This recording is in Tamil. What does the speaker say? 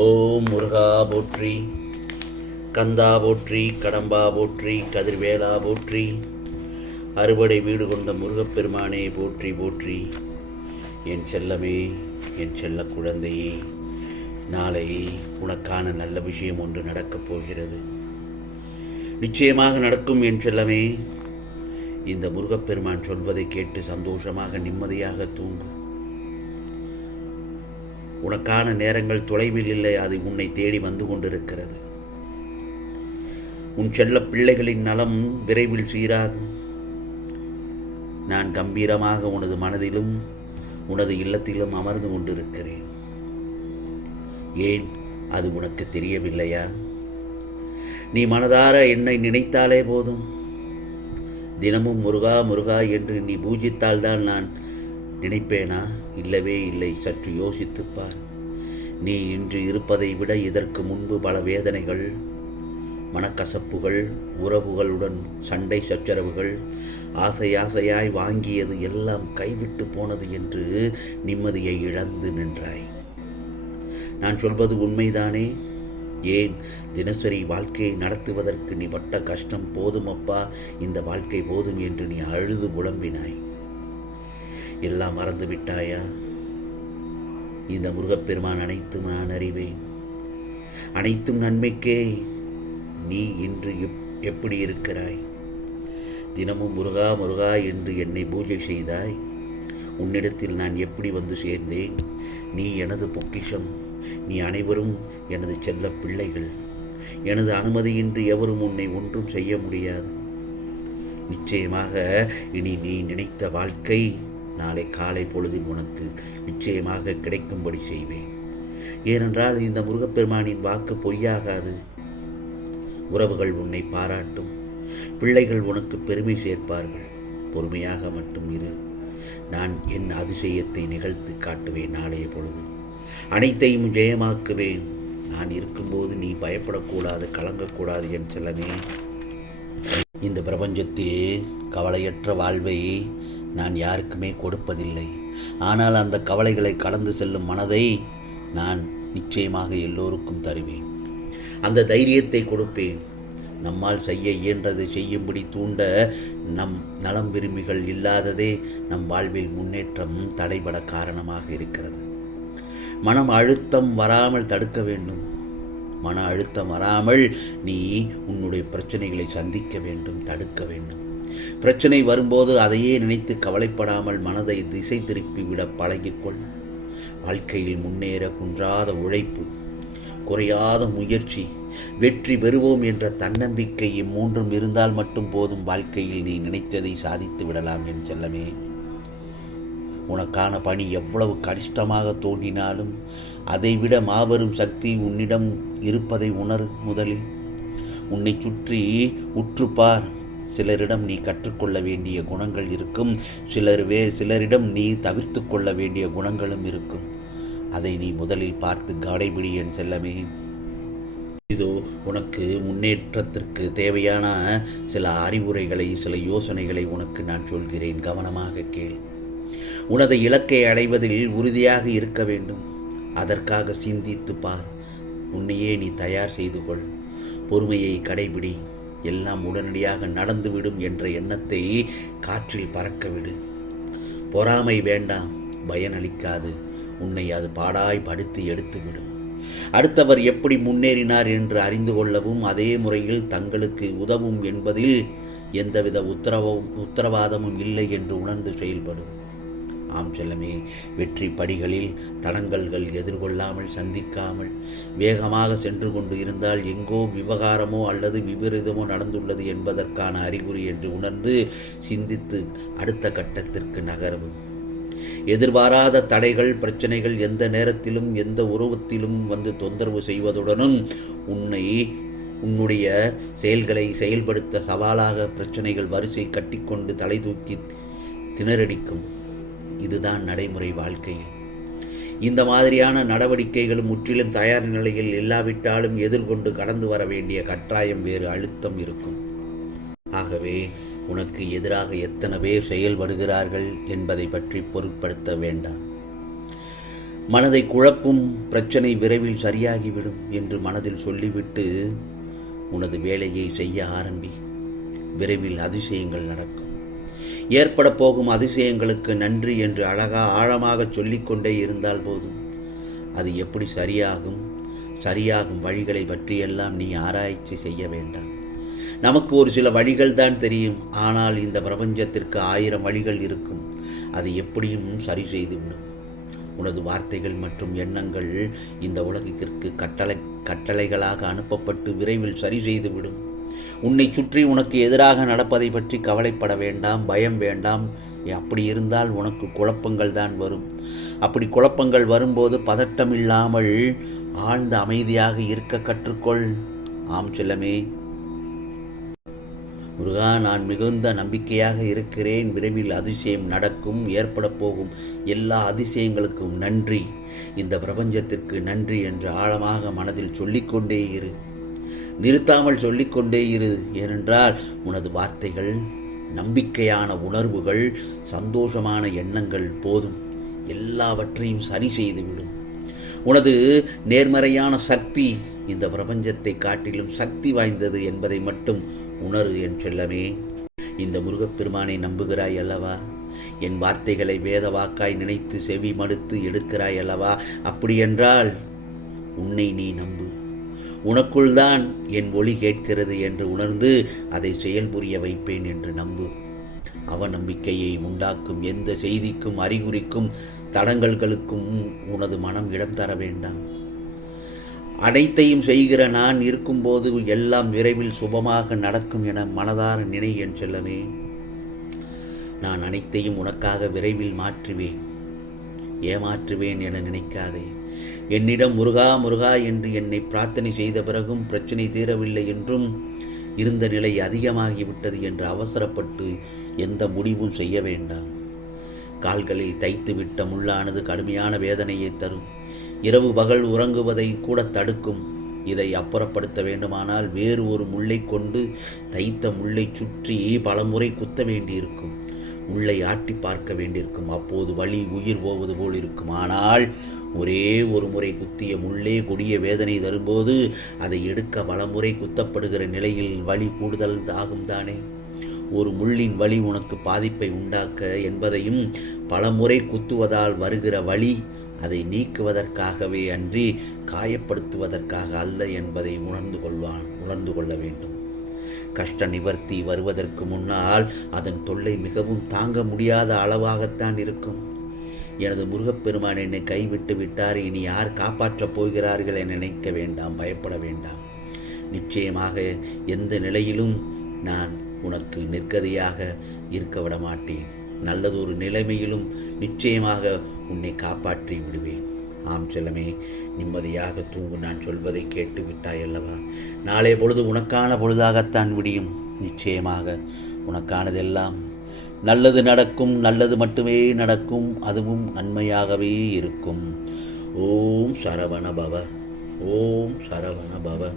ஓம் முருகா போற்றி, கந்தா போற்றி, கடம்பா போற்றி, கதிர்வேலா போற்றி, அறுபடை வீடு கொண்ட முருகப்பெருமானே போற்றி போற்றி. என் செல்லமே, என் செல்ல குழந்தையே, நாளை உனக்கான நல்ல விஷயம் ஒன்று நடக்கப் போகிறது. நிச்சயமாக நடக்கும் என் செல்லமே. இந்த முருகப்பெருமான் சொல்வதை கேட்டு சந்தோஷமாக நிம்மதியாக தூங்கு. உனக்கான நேரங்கள் தொலைவில் இல்லை, அது உன்னை தேடி வந்து கொண்டிருக்கிறது. உன் செல்ல பிள்ளைகளின் நலம் விரைவில் சீராகும். நான் கம்பீரமாக உனது மனதிலும் உனது இல்லத்திலும் அமர்ந்து கொண்டிருக்கிறேன். ஏன் அது உனக்கு தெரியவில்லையா? நீ மனதார என்னை நினைத்தாலே போதும். தினமும் முருகா முருகா என்று நீ பூஜித்தால்தான் நான் நினைப்பேனா? இல்லவே இல்லை. சற்று யோசித்துப்பார். நீ இன்று இருப்பதை விட இதற்கு முன்பு பல வேதனைகள், மனக்கசப்புகள், உறவுகளுடன் சண்டை சச்சரவுகள், ஆசையாய் வாங்கியது எல்லாம் கைவிட்டு போனது என்று நிம்மதியை இழந்து நின்றாய். நான் சொல்வது உண்மைதானே? ஏன் தினசரி வாழ்க்கையை நடத்துவதற்கு நீ பட்ட கஷ்டம் போதுமப்பா, இந்த வாழ்க்கை போதும் என்று நீ அழுது புலம்பினாய். எல்லாம் மறந்து விட்டாயா? இந்த முருகப்பெருமான் அனைத்தும் நான் அறிவேன். அனைத்தும் நன்மைக்கே. நீ இன்று எப்படி இருக்கிறாய்? தினமும் முருகா முருகா என்று என்னை பூஜை செய்தாய். உன்னிடத்தில் நான் எப்படி வந்து சேர்ந்தேன்? நீ எனது பொக்கிஷம். நீ அனைவரும் எனது செல்ல பிள்ளைகள். எனது அனுமதியின்றி எவரும் உன்னை ஒன்றும் செய்ய முடியாது. நிச்சயமாக இனி நீ நினைத்த வாழ்க்கை நாளை காலை பொழுதில் உனக்கு நிச்சயமாக கிடைக்கும்படி செய்வேன். ஏனென்றால் இந்த முருகப்பெருமானின் வாக்கு பொய்யாகாது. உறவுகள் உன்னை பாராட்டும். பிள்ளைகள் உனக்கு பெருமை சேர்ப்பார்கள். பொறுமையாக மட்டும் இரு. நான் என் அதிசயத்தை நிகழ்த்தி காட்டுவேன். நாளைய பொழுது அனைத்தையும் ஜெயமாக்குவேன். நான் இருக்கும்போது நீ பயப்படக்கூடாது, கலங்கக்கூடாது என் செல்லமே. இந்த பிரபஞ்சத்தில் கவலையற்ற வாழ்வை நான் யாருக்குமே கொடுப்பதில்லை. ஆனால் அந்த கவலைகளை கடந்து செல்லும் மனதை நான் நிச்சயமாக எல்லோருக்கும் தருவேன். அந்த தைரியத்தை கொடுப்பேன். நம்மால் செய்ய இயன்றதை செய்யும்படி தூண்ட நம் நலம் விரும்பிகள் இல்லாததே நம் வாழ்வில் முன்னேற்றம் தடைபட காரணமாக இருக்கிறது. மனம் அழுத்தம் வராமல் தடுக்க வேண்டும். மன அழுத்தம் வராமல் நீ உன்னுடைய பிரச்சனைகளை சந்திக்க வேண்டும், தடுக்க வேண்டும். பிரச்சனை வரும்போது அதையே நினைத்து கவலைப்படாமல் மனதை திசை திருப்பி விட பழகிக்கொள். வாழ்க்கையில் முன்னேற குன்றாத உழைப்பு, குறையாத முயற்சி, வெற்றி பெறுவோம் என்ற தன்னம்பிக்கை இம்மூன்றும் இருந்தால் மட்டும் போதும். வாழ்க்கையில் நீ நினைத்ததை சாதித்து விடலாம் என் செல்லமே. உனக்கான பணி எவ்வளவு கஷ்டமாக தோன்றினாலும் அதைவிட மாபெரும் சக்தி உன்னிடம் இருப்பதை உணர். முதலில் உன்னை சுற்றி உற்றுப்பார். சிலரிடம் நீ கற்றுக்கொள்ள வேண்டிய குணங்கள் இருக்கும். சிலரிடம் நீ தவிர்த்து கொள்ள வேண்டிய குணங்களும் இருக்கும். அதை நீ முதலில் பார்த்து கடைபிடி என் செல்லமே. இதோ உனக்கு முன்னேற்றத்திற்கு தேவையான சில அறிவுரைகளை, சில யோசனைகளை உனக்கு நான் சொல்கிறேன். கவனமாக கேள். உனது இலக்கை அடைவதில் உறுதியாக இருக்க வேண்டும். அதற்காக சிந்தித்து பார். உன்னையே நீ தயார் செய்து கொள். பொறுமையை கடைபிடி. எல்லாம் உடனடியாக நடந்துவிடும் என்ற எண்ணத்தை காற்றில் பறக்கவிடு. பொறாமை வேண்டாம், பயனளிக்காது. உன்னை அது பாடாய் படுத்தி எடுத்துவிடும். அடுத்தவர் எப்படி முன்னேறினார் என்று அறிந்து கொள்ளவும் அதே முறையில் தங்களுக்கு உதவும் என்பதில் எந்தவித உத்தரவாதமும் இல்லை என்று உணர்ந்து செயல்படும். ஆம் செல்லமே, வெற்றி படிகளில் தடங்கல்கள் எதிர்கொள்ளாமல், சந்திக்காமல் வேகமாக சென்று கொண்டு இருந்தால் எங்கோ விவகாரமோ அல்லது விபரீதமோ நடந்துள்ளது என்பதற்கான அறிகுறி என்று உணர்ந்து சிந்தித்து அடுத்த கட்டத்திற்கு நகரவும். எதிர்பாராத தடைகள், பிரச்சனைகள் எந்த நேரத்திலும் எந்த உருவத்திலும் வந்து தொந்தரவு செய்வதுடனும் உன்னுடைய செயல்களை செயல்படுத்த சவாலாக பிரச்சனைகள் வரிசை கட்டிக்கொண்டு தலை தூக்கி திணறடிக்கும். இதுதான் நடைமுறை வாழ்க்கையில். இந்த மாதிரியான நடவடிக்கைகளும் முற்றிலும் தயார் நிலையில் இல்லாவிட்டாலும் எதிர்கொண்டு கடந்து வர வேண்டிய கட்டாயம், வேறு அழுத்தம் இருக்கும். ஆகவே உனக்கு எதிராக எத்தனை பேர் செயல்படுகிறார்கள் என்பதை பற்றி பொருட்படுத்த வேண்டாம். மனதை குழப்பும் பிரச்சனை விரைவில் சரியாகிவிடும் என்று மனதில் சொல்லிவிட்டு உனது வேலையை செய்ய ஆரம்பி. விரைவில் அதிசயங்கள் நடக்கும். ஏற்பட போகும் அதிசயங்களுக்கு நன்றி என்று ஆழமாக சொல்லிக்கொண்டே இருந்தால் போதும். அது எப்படி சரியாகும் வழிகளை பற்றியெல்லாம் நீ ஆராய்ச்சி செய்ய வேண்டாம். நமக்கு ஒரு சில வழிகள் தான் தெரியும். ஆனால் இந்த பிரபஞ்சத்திற்கு 1000 வழிகள் இருக்கும். அது எப்படியும் சரி செய்துவிடும். உனது வார்த்தைகள் மற்றும் எண்ணங்கள் இந்த உலகிற்கு கட்டளைகளாக அனுப்பப்பட்டு விரைவில் சரி செய்துவிடும். உன்னை சுற்றி உனக்கு எதிராக நடப்பதை பற்றி கவலைப்பட வேண்டாம், பயம் வேண்டாம். அப்படி இருந்தால் உனக்கு குழப்பங்கள் தான் வரும். அப்படி குழப்பங்கள் வரும்போது பதட்டம் இல்லாமல் ஆழ்ந்த அமைதியாக இருக்க கற்றுக்கொள். ஆம் செல்லமே. முருகா, நான் மிகுந்த நம்பிக்கையாக இருக்கிறேன். விரைவில் அதிசயம் நடக்கும். ஏற்பட போகும் எல்லா அதிசயங்களுக்கும் நன்றி, இந்த பிரபஞ்சத்திற்கு நன்றி என்று ஆழமாக மனதில் சொல்லிக்கொண்டே இரு. நிறுத்தாமல் சொல்லிக்கொண்டே இரு. ஏனென்றால் உனது வார்த்தைகள், நம்பிக்கையான உணர்வுகள், சந்தோஷமான எண்ணங்கள் போதும். எல்லாவற்றையும் சரி செய்துவிடும். உனது நேர்மறையான சக்தி இந்த பிரபஞ்சத்தை காட்டிலும் சக்தி வாய்ந்தது என்பதை மட்டும் உணரு என் செல்லமே. இந்த முருகப்பெருமானை நம்புகிறாய் அல்லவா? என் வார்த்தைகளை வேத வாக்காய் நினைத்து செவி மடுத்து எடுக்கிறாய் அல்லவா? அப்படியென்றால் உன்னை நீ நம்பு. உனக்குள் தான் என் ஒளி கேட்கிறது என்று உணர்ந்து அதை செயல்புரிய வைப்பேன் என்று நம்பு. அவநம்பிக்கையை உண்டாக்கும் எந்த செய்திக்கும், அறிகுறிக்கும், தடங்கல்களுக்கும் உனது மனம் இடம் தர வேண்டாம். அனைத்தையும் செய்கிற நான் இருக்கும்போது எல்லாம் விரைவில் சுபமாக நடக்கும் என மனதார நினை என் செல்லமே. நான் அனைத்தையும் உனக்காக விரைவில் மாற்றுவேன், ஏமாற்றுவேன் என நினைக்காதே. என்னிடம் முருகா முருகா என்று என்னை பிரார்த்தனை செய்த பிறகும் பிரச்சனை தீரவில்லை என்றும் இருந்த நிலை அதிகமாகிவிட்டது என்று அவசரப்பட்டு எந்த முடிவும் செய்ய வேண்டாம். கால்களில் தைத்துவிட்ட முள்ளானது கடுமையான வேதனையை தரும். இரவு பகல் உறங்குவதை கூட தடுக்கும். இதை அப்புறப்படுத்த வேண்டுமானால் வேறு ஒரு முள்ளை கொண்டு தைத்த முள்ளை சுற்றி பலமுறை குத்த வேண்டியிருக்கும். முள்ளை ஆட்டி பார்க்க வேண்டியிருக்கும். அப்போது வலி உயிர் போவது போல் இருக்கும். ஆனால் ஒரே ஒரு முறை குத்திய முள்ளே கொடிய வேதனை தரும்போது அதை எடுக்க பலமுறை குத்தப்படுகிற நிலையில் வலி கூடுதல் ஆகும் தானே. ஒரு முள்ளின் வலி உனக்கு பாதிப்பை உண்டாக்க என்பதையும் பலமுறை குத்துவதால் வருகிற வலி அதை நீக்குவதற்காகவே அன்றி காயப்படுத்துவதற்காக அல்ல என்பதை உணர்ந்து கொள்ள வேண்டும். கஷ்ட நிவர்த்தி வருவதற்கு முன்னால் அதன் தொல்லை மிகவும் தாங்க முடியாத அளவாகத்தான் இருக்கும். எனது முருகப்பெருமான் என்னை கைவிட்டு விட்டார், இனி யார் காப்பாற்றப் போகிறார்கள் என நினைக்க வேண்டாம், பயப்பட வேண்டாம். நிச்சயமாக எந்த நிலையிலும் நான் உனக்கு நிர்கதியாக இருக்க விட மாட்டேன். நல்லதொரு நிலைமையிலும் நிச்சயமாக உன்னை காப்பாற்றி விடுவேன். ஆம் செல்லமே, நிம்மதியாக தூங்கு. நான் சொல்வதை கேட்டு விட்டாய் அல்லவா? நாளை பொழுது உனக்கான பொழுதாகத்தான் விடியும். நிச்சயமாக உனக்கானதெல்லாம் நல்லது நடக்கும். நல்லது மட்டுமே நடக்கும். அதுவும் நன்மையாகவே இருக்கும். ஓம் சரவண பவ. ஓம் சரவண பவ.